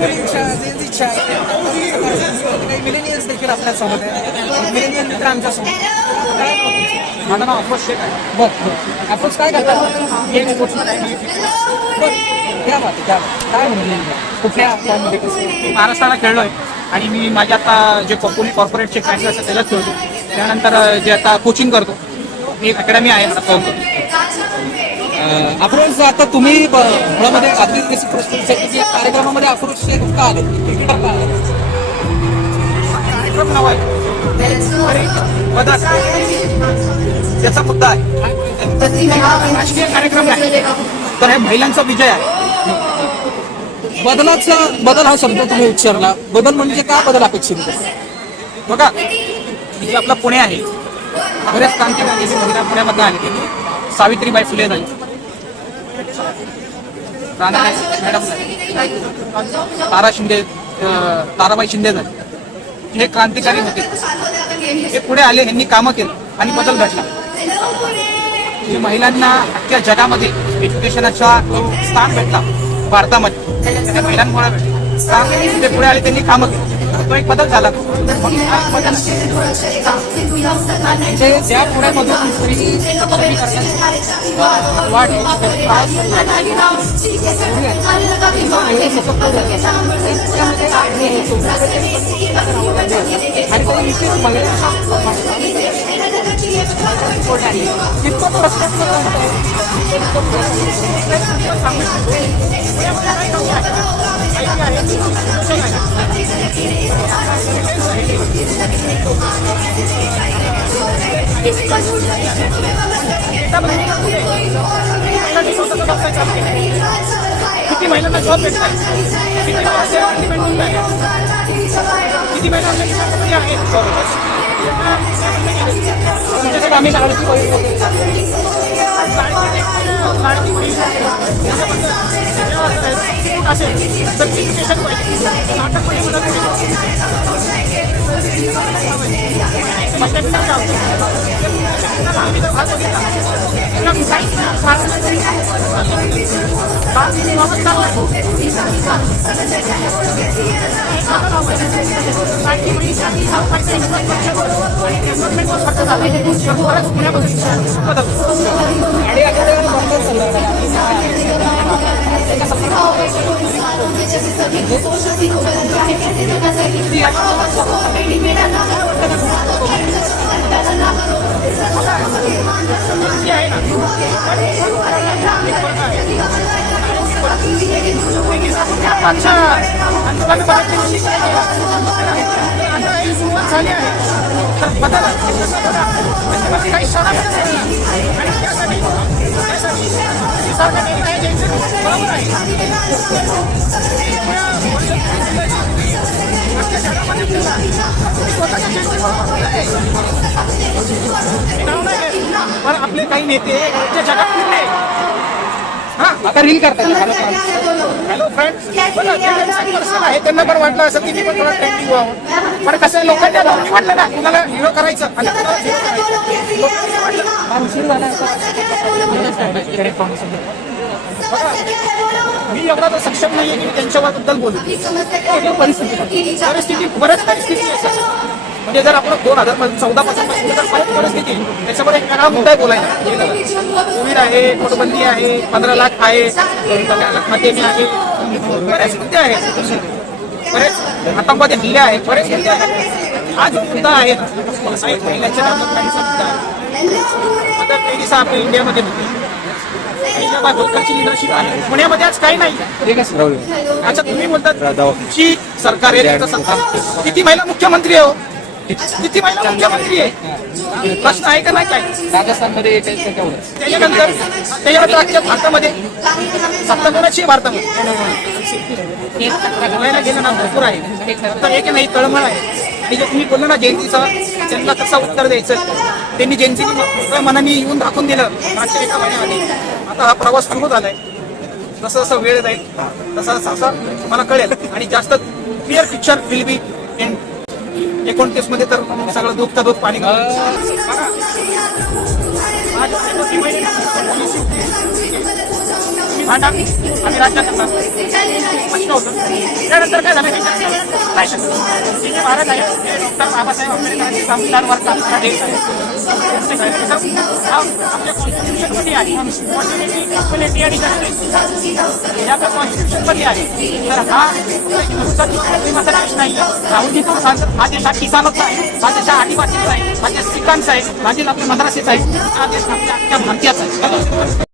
इच्छा आहे काही मिलेनियल्स देखील आपल्यासोबत आहे. मिलेनियल मित्र आमच्यासोबत. माझं नाव अफरोज शेख आहे. बरं अफरोज काय करतात? क्या बात आहे, क्या बात. काय म्हणून कुठल्या फॉर्ममध्ये? महाराष्ट्राला खेळलोय आणि मी माझे आता जे पुणे कॉर्पोरेटचे क्लासेस असतात त्यालाच खेळतो. त्यानंतर जे आता कोचिंग करतो, मी एक अकॅडमी आहे मला करतो. अफरोज आता तुम्ही मुळामध्ये अगदी कार्यक्रमामध्ये अफरोज शेख का आले? क्रिकेटर का आले? कार्यक्रम नाव आहे बदल, त्याचा मुद्दा आहे. राजकीय कार्यक्रम नाही तर हे महिलांचा विजय आहे. बदल हा शब्द तुम्ही उच्चारला. बदल म्हणजे काय बदल अपेक्षित आहे? बघा, जे आपलं पुणे आहे, बरेच क्रांतिकारी महिला पुण्यामध्ये आले. सावित्रीबाई फुले झाली, राणाबाई मॅडम झाली, ताराबाई शिंदे झाली. हे क्रांतिकारी होते. हे पुढे आले, यांनी कामं केली आणि बदल घडला. जे महिलांना अख्ख्या जगामध्ये एज्युकेशनचा स्थान भेटला भारतामध्ये, त्या महिलांमुळे भेटला. ते पुढे आले, त्यांनी कामं केली, तो एक बदल झाला. म्हणजे त्या पुण्यामधून वाढ आणि काही विशेष किती महिलांना जॉब भेटत आहे, किती महिलांना आहेत. आम्ही असेल तर एज्युकेशन पाहिजे. नाटकमध्ये मदत अच्छा सुरुवात झाली आहे. बदल काही सरकारने काय द्यायचं बरोबर आहे. पण आपले काही नेते त्या जगात फिरले. आता रील करतात. हॅलो फ्रेंड्स, पर्सन आहे, त्यांना पण वाटलं असं की मी पण थोडं ट्रेंडिंग व्हावं. पण कसं लोकांच्या दोन्ही वाटलं ना, कुणाला हिरो करायचं आणि कुणाला हिरो मी एवढा तर सक्षम नाहीये की त्यांच्याबद्दल बोलू. परिस्थिती बऱ्याच परिस्थिती असतात. म्हणजे जर आपण 2014 पासून जर परत परिस्थिती, त्याच्यामध्ये एक वेगळा मुद्दा आहे बोलायला. कोविड आहे, नोटबंदी आहे, 15 लाख आहे, खाते आहे, बरेच मुद्दे आहेत, बरेच आतंकवादी हल्ले आहेत, बरेच मुद्दे आहेत. हा जो मुद्दा आहे असा एक महिन्याच्या मुद्दा आहे. मदर टेरेसा आपल्या इंडियामध्ये होती. लिडरशिप आहे पुण्यामध्ये. आज काही नाही. अच्छा, तुम्ही बोलतात तुमची सरकार आहे, किती महिला मुख्यमंत्री आहे? किती महिला मुख्यमंत्री आहे? प्रश्न आहे का नाही? काय राजस्थानमध्ये त्याच्यानंतर अख्ख्या भारतामध्ये सत्ता कोणाची भारतामध्ये बघायला गेलं ना भरपूर आहे. तर एक नाही, तळमळ आहे. आणि जे तुम्ही बोललो ना जयंतीचं, त्यांना कसं उत्तर द्यायचं, त्यांनी जयंतीने मनाने येऊन दाखवून दिलं मागच्या एका महिन्यामध्ये. आता हा प्रवास सुरू झालाय. जसं जसं वेळ जाईल तसं तसं मला कळेल आणि जास्त clear picture will be in 29 मध्ये. तर सगळं दूध पाणी भांडा आम्ही राज्यात स्पष्ट होतो. त्यानंतर काय झालं काय शकतो जे भारत आहे हे डॉक्टर बाबासाहेब आंबेडकरांचे संविधानवर चालणारा देश आहे. आपल्या कॉन्स्टिट्यूशनमध्ये आहे कॉन्स्टिट्युशनची इक्वलिटी आणि जस्टिस या कॉन्स्टिट्यूशनमध्ये आहे. तर हा हिंदुत्वाचा देश नाही. राहुलजी तो सांगतात हा देश हा किसानचा आहे, हा देश हा आदिवासीचा आहे, हा देश सिखांचा आहे, हा देश आपल्या मद्रासीचा आहे, हा देश आपल्या भारतीयाचा आहे.